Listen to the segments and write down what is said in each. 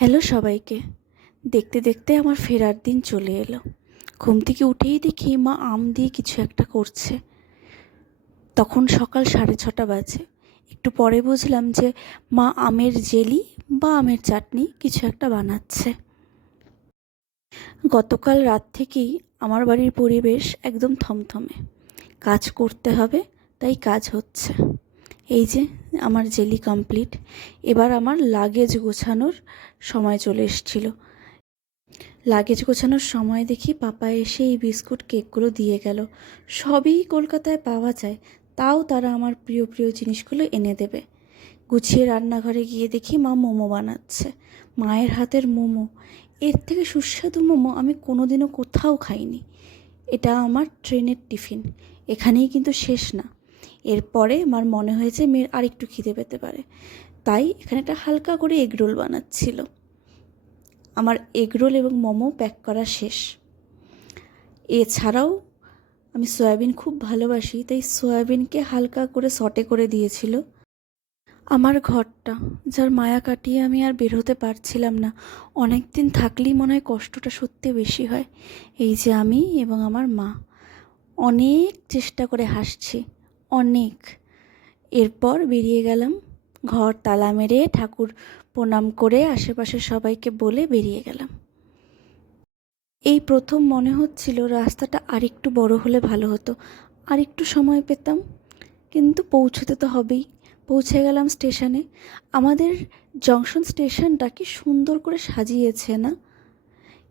Hello সবাইকে। দেখতে দেখতে আমার ফেরার দিন চলে এলো। ঘুম থেকে উঠেই দেখি মা আম দিয়ে কিছু একটা করছে। তখন সকাল 6:30 বাজে। একটু পরে বুঝলাম যে মা আমের জেলি বা আমের চাটনি কিছু একটা বানাচ্ছে। গতকাল রাত থেকেই আমার বাড়ির পরিবেশ একদম থমথমে। কাজ করতে হবে, তাই কাজ হচ্ছে। এই যে আমার জেলি কমপ্লিট। এবার আমার লাগেজ গোছানোর সময় চলে এসেছিল। লাগেজ গোছানোর সময় দেখি পাপা এসে এই বিস্কুট কেকগুলো দিয়ে গেল। সবই কলকাতায় পাওয়া যায়, তাও তারা আমার প্রিয় প্রিয় জিনিসগুলো এনে দেবে। গুছিয়ে রান্নাঘরে গিয়ে দেখি মা মোমো বানাচ্ছে। মায়ের হাতের মোমো, এর থেকে সুস্বাদু মোমো আমি কোনোদিনও কোথাও খাইনি। এটা আমার ট্রেনের টিফিন, এখানেই কিন্তু শেষ না। এরপরে আমার মনে হয়েছে মেয়ের আরেকটু খিদে পেতে পারে, তাই এখানে একটা হালকা করে এগরোল বানাচ্ছিল। আমার এগরোল এবং মোমো প্যাক করা শেষ। এছাড়াও আমি সয়াবিন খুব ভালোবাসি, তাই সয়াবিনকে হালকা করে সটে করে দিয়েছিল। আমার ঘরটা, যার মায়া কাটিয়ে আমি আর বের হতে পারছিলাম না। অনেক দিন থাকলেই মনে হয় কষ্টটা সত্যি বেশি হয়। এই যে আমি এবং আমার মা অনেক চেষ্টা করে হাসছি, অনেক। এরপর বেরিয়ে গেলাম। ঘর তালা মেরে ঠাকুর প্রণাম করে আশেপাশের সবাইকে বলে বেরিয়ে গেলাম। এই প্রথম মনে হচ্ছিল রাস্তাটা আরেকটু বড় হলে ভালো হতো, আরেকটু সময় পেতাম। কিন্তু পৌঁছতে তো হবেই। পৌঁছে গেলাম স্টেশনে। আমাদের জংশন স্টেশনটা কি সুন্দর করে সাজিয়েছে না?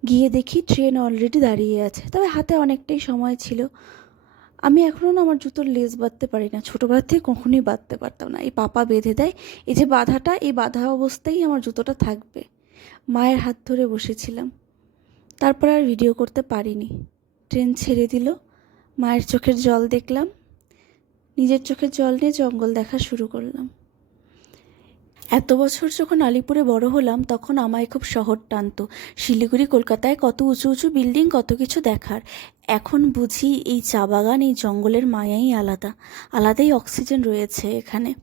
গিয়ে দেখি ট্রেন অলরেডি দাঁড়িয়ে আছে, তবে হাতে অনেকটাই সময় ছিল। আমি এখনও না আমার জুতোর লেস বাঁধতে পারি না, ছোটোবেলা থেকে কখনোই বাঁধতে পারতাম না। এই পাপা বেঁধে দেয়। এই যে বাঁধাটা, এই বাঁধা অবস্থায় আমার জুতোটা থাকবে। মায়ের হাত ধরে বসেছিলাম। তারপর আর ভিডিও করতে পারিনি। ট্রেন ছেড়ে দিল। মায়ের চোখের জল দেখলাম। নিজের চোখের জল নিয়ে জঙ্গল দেখা শুরু করলাম। এত বছর যখন আলিপুরে বড় হলাম, তখন আমায় খুব শহর টানতো। শিলিগুড়ি, কলকাতায় কত উঁচু উঁচু বিল্ডিং, কত কিছু দেখার। এখন বুঝি এই চা বাগান, এই জঙ্গলের মায়াই আলাদা। আলাদাই অক্সিজেন রয়েছে এখানে।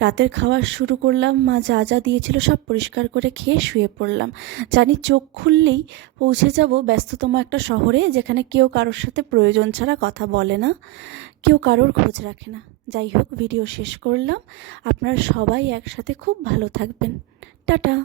রাতের খাওয়া শুরু করলাম। মা যা যা দিয়েছিল সব পরিষ্কার করে খেয়ে শুয়ে পড়লাম। জানি চোখ খুললেই পৌঁছে যাব ব্যস্ততম একটা শহরে, যেখানে কেউ কারোর সাথে প্রয়োজন ছাড়া কথা বলে না, কেউ কারোর খোঁজ রাখে না। যাই হোক, ভিডিও শেষ করলাম। আপনারা সবাই একসাথে খুব ভালো থাকবেন। টাটা।